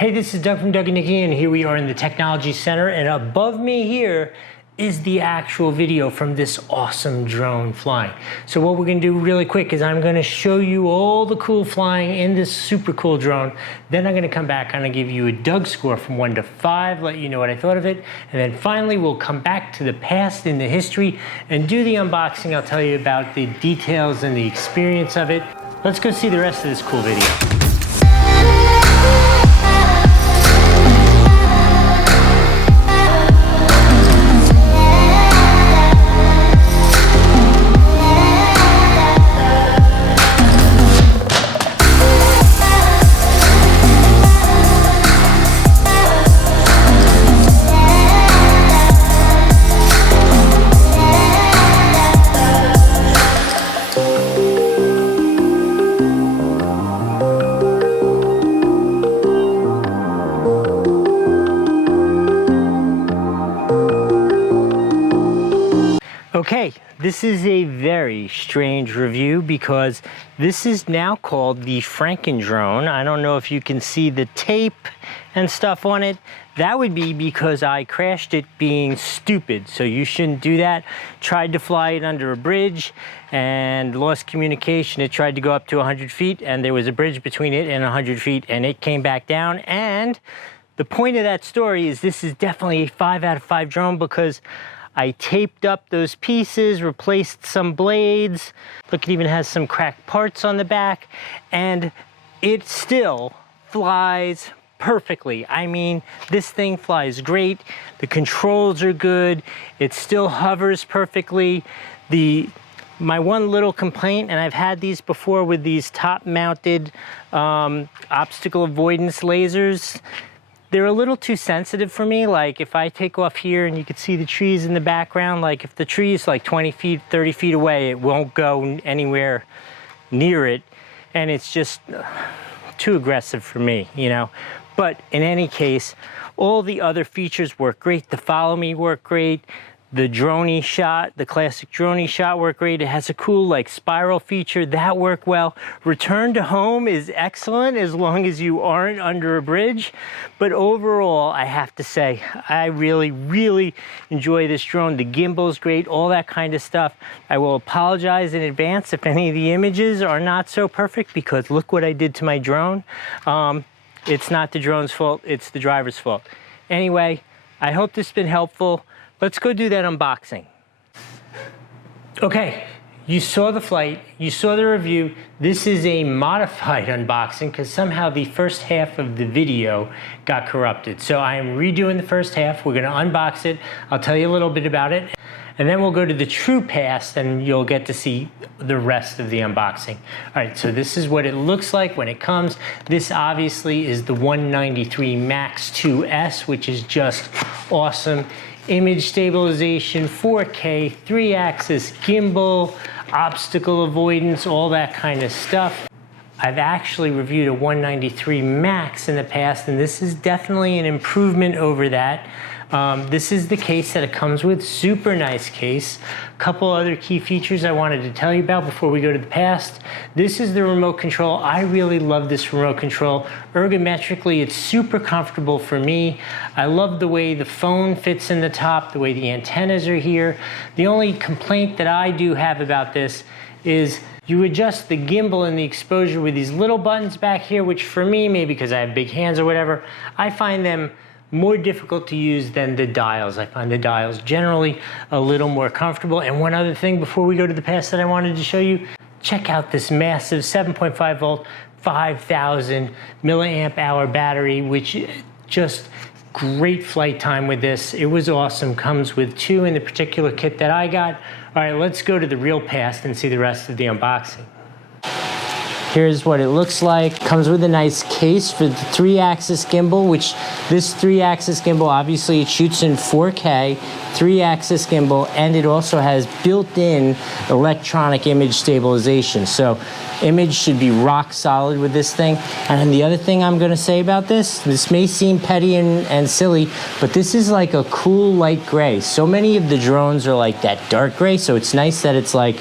Hey, this is Doug from Doug and Nikki, and here we are in the Technology Center, and above me here is the actual video from this awesome drone flying. So what we're gonna do really quick is I'm gonna show you all the cool flying in this super cool drone. Then I'm gonna come back and I'll give you a Doug score from 1 to 5, let you know what I thought of it. And then finally, we'll come back to the past in the history and do the unboxing. I'll tell you about the details and the experience of it. Let's go see the rest of this cool video. Okay, this is a very strange review because this is now called the Franken drone. I don't know if you can see the tape and stuff on it. That would be because I crashed it being stupid, so you shouldn't do that. Tried to fly it under a bridge and lost communication. It tried to go up to 100 feet and there was a bridge between it and 100 feet and it came back down. And the point of that story is this is definitely a 5 out of 5 drone because I taped up those pieces, replaced some blades. Look, it even has some cracked parts on the back, and it still flies perfectly. I mean, this thing flies great. The controls are good. It still hovers perfectly. My one little complaint, and I've had these before with these top-mounted obstacle avoidance lasers, they're a little too sensitive for me. Like if I take off here and you can see the trees in the background, like if the tree is like 20 feet, 30 feet away, it won't go anywhere near it. And it's just too aggressive for me, you know? But in any case, all the other features work great. The follow me work great. The droney shot, the classic droney shot worked great. It has a cool like spiral feature, that worked well. Return to home is excellent as long as you aren't under a bridge. But overall, I have to say, I really, really enjoy this drone. The gimbal's great, all that kind of stuff. I will apologize in advance if any of the images are not so perfect because look what I did to my drone. It's not the drone's fault, it's the driver's fault. Anyway, I hope this has been helpful. Let's go do that unboxing. Okay, you saw the flight, you saw the review. This is a modified unboxing because somehow the first half of the video got corrupted. So I am redoing the first half. We're gonna unbox it. I'll tell you a little bit about it. And then we'll go to the true past and you'll get to see the rest of the unboxing. All right, so this is what it looks like when it comes. This obviously is the 193MAX2S, which is just awesome. Image stabilization, 4K, 3-axis gimbal, obstacle avoidance, all that kind of stuff. I've actually reviewed a 193 Max in the past, and this is definitely an improvement over that. This is the case that it comes with, super nice case. Couple other key features I wanted to tell you about before we go to the past. This is the remote control. I really love this remote control. Ergometrically, it's super comfortable for me. I love the way the phone fits in the top, the way the antennas are here. The only complaint that I do have about this is you adjust the gimbal and the exposure with these little buttons back here, which for me, maybe because I have big hands or whatever, I find them more difficult to use than the dials. I find the dials generally a little more comfortable. And one other thing before we go to the past that I wanted to show you, check out this massive 7.5 volt, 5,000 milliamp hour battery, which just great flight time with this. It was awesome. Comes with 2 in the particular kit that I got. All right, let's go to the real past and see the rest of the unboxing. Here's what it looks like. Comes with a nice case for the 3-axis gimbal, which this 3-axis gimbal, obviously it shoots in 4K, 3-axis gimbal, and it also has built-in electronic image stabilization. So image should be rock solid with this thing. And the other thing I'm gonna say about this may seem petty and silly, but this is like a cool light gray. So many of the drones are like that dark gray, so it's nice that it's like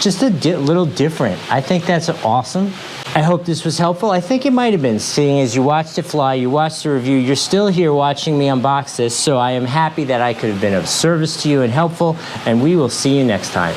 just a little different. I think that's awesome. I hope this was helpful. I think it might have been, seeing as you watched it fly, you watched the review, you're still here watching me unbox this, so I am happy that I could have been of service to you and helpful, and we will see you next time.